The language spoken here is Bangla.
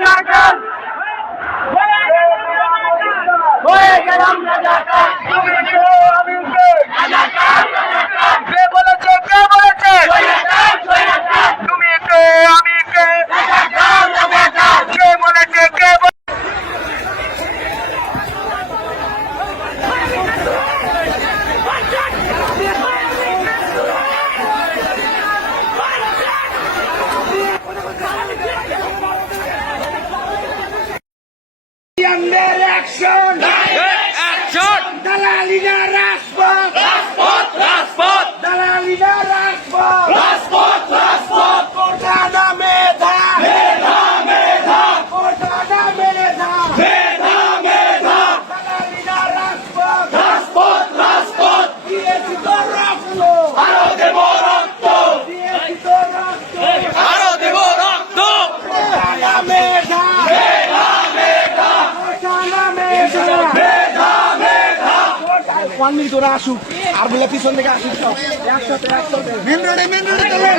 রাজাকার হয়ে গেলাম রাজাকার কে বলেছে তুমি কে আমি কে কে বলেছে কে Action! Action! Dalalina Raspot! Raspot! Dalalina Raspot! Raspot! Cortana Medha! Medha! Cortana Medha! Medha! Dalalina Raspot! Raspot! দিয়েছি তো রক্ত! আরো দেব রক্ত! দিয়েছি তো রক্ত! আরো দেব রক্ত! Cortana Medha! Cortana Medha! 1 minute ওরা আসুক আর বলে পিছন থেকে আসুক একসাথে মেন রোডে চলেন